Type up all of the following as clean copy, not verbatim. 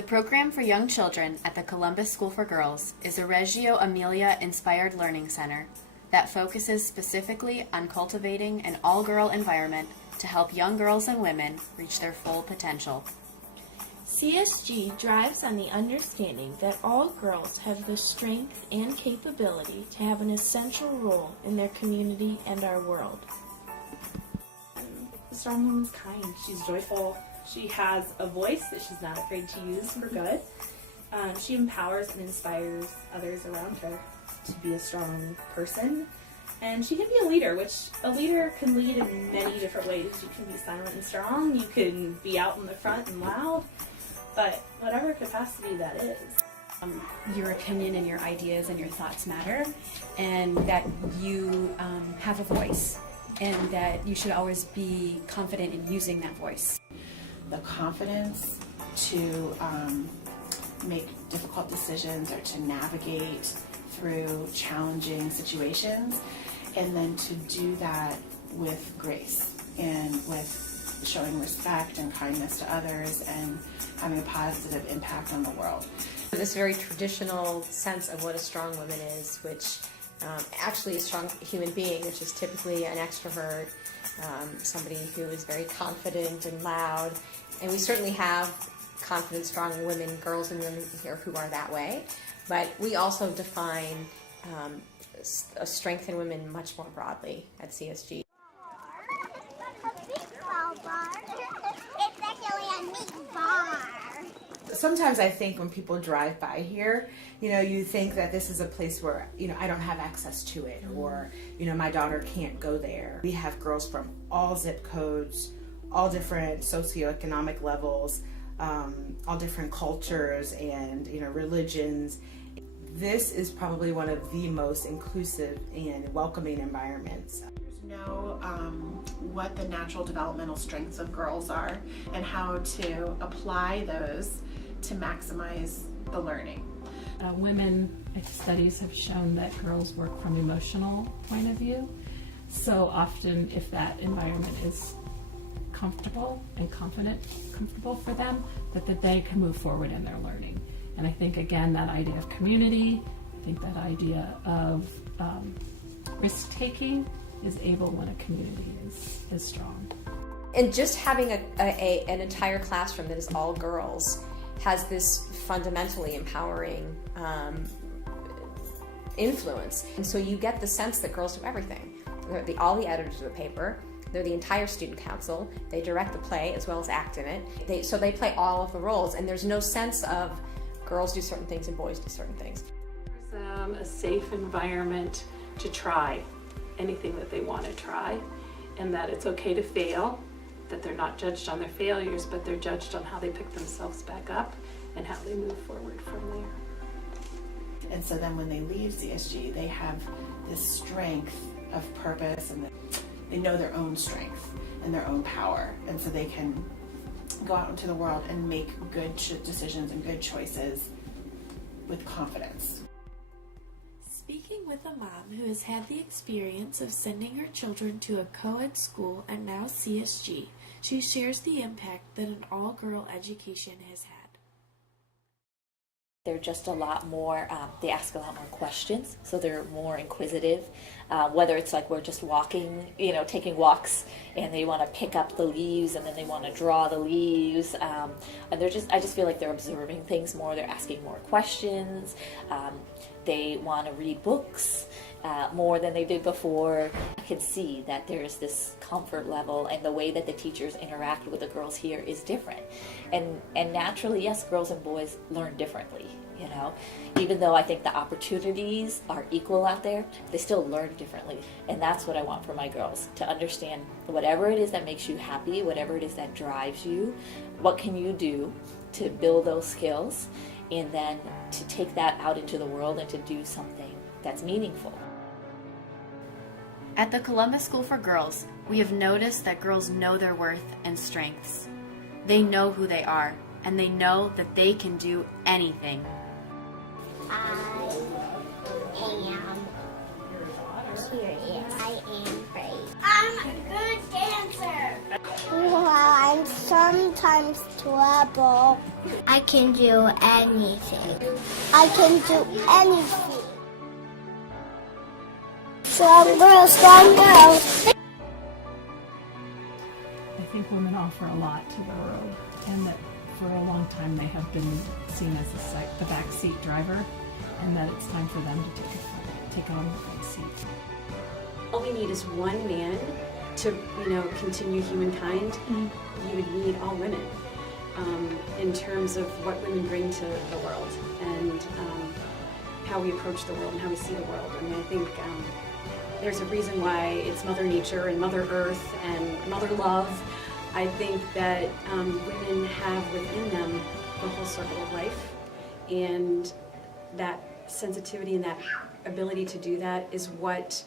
The program for young children at the Columbus School for Girls is a Reggio Emilia Inspired Learning Center that focuses specifically on cultivating an all-girl environment to help young girls and women reach their full potential. CSG drives on the understanding that all girls have the strength and capability to have an essential role in their community and our world. The strong woman's kind. She's joyful. She has a voice that she's not afraid to use for good. She empowers and inspires others around her to be a strong person. And she can be a leader, which a leader can lead in many different ways. You can be silent and strong. You can be out in the front and loud. But whatever capacity that is. Your opinion and your ideas and your thoughts matter, and that you have a voice, and that you should always be confident in using that voice. The confidence to make difficult decisions or to navigate through challenging situations, and then to do that with grace and with showing respect and kindness to others and having a positive impact on the world. This very traditional sense of what a strong woman is, which actually a strong human being, which is typically an extrovert, somebody who is very confident and loud. And we certainly have confident, strong women, girls and women here who are that way. But we also define a strength in women much more broadly at CSG. Sometimes I think when people drive by here, you think that this is a place where, I don't have access to it, or, my daughter can't go there. We have girls from all zip codes, all different socioeconomic levels, all different cultures and, religions. This is probably one of the most inclusive and welcoming environments. Know what the natural developmental strengths of girls are and how to apply those to maximize the learning. Women studies have shown that girls work from an emotional point of view. So often if that environment is comfortable and comfortable for them, that they can move forward in their learning. And I think, again, that idea of community, I think that idea of risk-taking is able when a community is strong. And just having an entire classroom that is all girls has this fundamentally empowering influence. And so you get the sense that girls do everything. They're all the editors of the paper. They're the entire student council. They direct the play as well as act in it. So they play all of the roles, and there's no sense of girls do certain things and boys do certain things. There's a safe environment to try anything that they want to try, and that it's okay to fail, that they're not judged on their failures, but they're judged on how they pick themselves back up and how they move forward from there. And so then when they leave CSG, they have this strength of purpose, and they know their own strength and their own power, and so they can go out into the world and make good decisions and good choices with confidence. Speaking with a mom who has had the experience of sending her children to a co-ed school and now CSG, she shares the impact that an all-girl education has had. They're just a lot more, they ask a lot more questions, so they're more inquisitive. Whether it's like we're just walking, taking walks, and they want to pick up the leaves, and then they want to draw the leaves. And I just feel like they're observing things more. They're asking more questions. They want to read books more than they did before. I can see that there's this comfort level, and the way that the teachers interact with the girls here is different. And naturally, yes, girls and boys learn differently, Even though I think the opportunities are equal out there, they still learn differently. And that's what I want for my girls, to understand whatever it is that makes you happy, whatever it is that drives you, what can you do to build those skills, and then to take that out into the world and to do something that's meaningful. At the Columbus School for Girls, we have noticed that girls know their worth and strengths. They know who they are, and they know that they can do anything. I am curious. I am brave. I'm a good dancer. Well, I'm so sometimes trouble. I can do anything. I can do anything. Strong girls, strong girls. I think women offer a lot to the world, and that for a long time they have been seen as the backseat driver, and that it's time for them to take on the front seat. All we need is one man to, continue humankind. You would need all women in terms of what women bring to the world and how we approach the world and how we see the world. I mean, I think there's a reason why it's Mother Nature and Mother Earth and Mother Love. I think that women have within them the whole circle of life, and that sensitivity and that ability to do that is what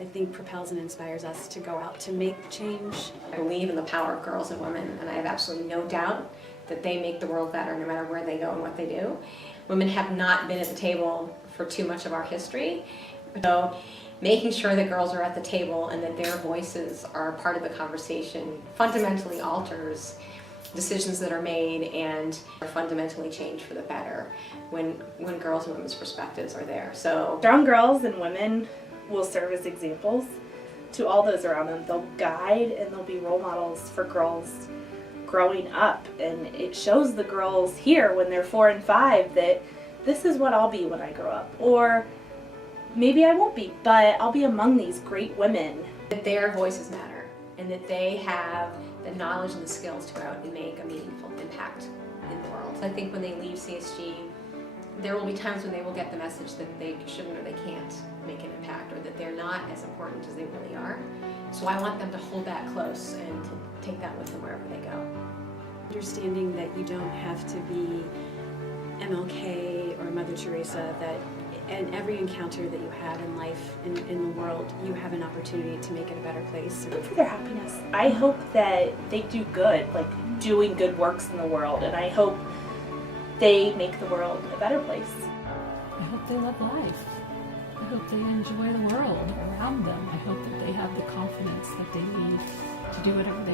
I think propels and inspires us to go out to make change. I believe in the power of girls and women, and I have absolutely no doubt that they make the world better no matter where they go and what they do. Women have not been at the table for too much of our history, so making sure that girls are at the table and that their voices are part of the conversation fundamentally alters decisions that are made and are fundamentally changed for the better when girls and women's perspectives are there. So Strong girls and women will serve as examples to all those around them. They'll guide and they'll be role models for girls growing up, and it shows the girls here when they're 4 and 5 that this is what I'll be when I grow up, or maybe I won't be, but I'll be among these great women. that their voices matter and that they have the knowledge and the skills to go out and make a meaningful impact in the world. I think when they leave CSG, there will be times when they will get the message that they shouldn't or they can't make an impact, or that they're not as important as they really are. So I want them to hold that close and to take that with them wherever they go. Understanding that you don't have to be MLK or Mother Teresa, that in every encounter that you have in life, in the world, you have an opportunity to make it a better place. For their happiness. I hope that they do good, like doing good works in the world, and I hope they make the world a better place. I hope they love life. I hope they enjoy the world around them. I hope that they have the confidence that they need to do whatever they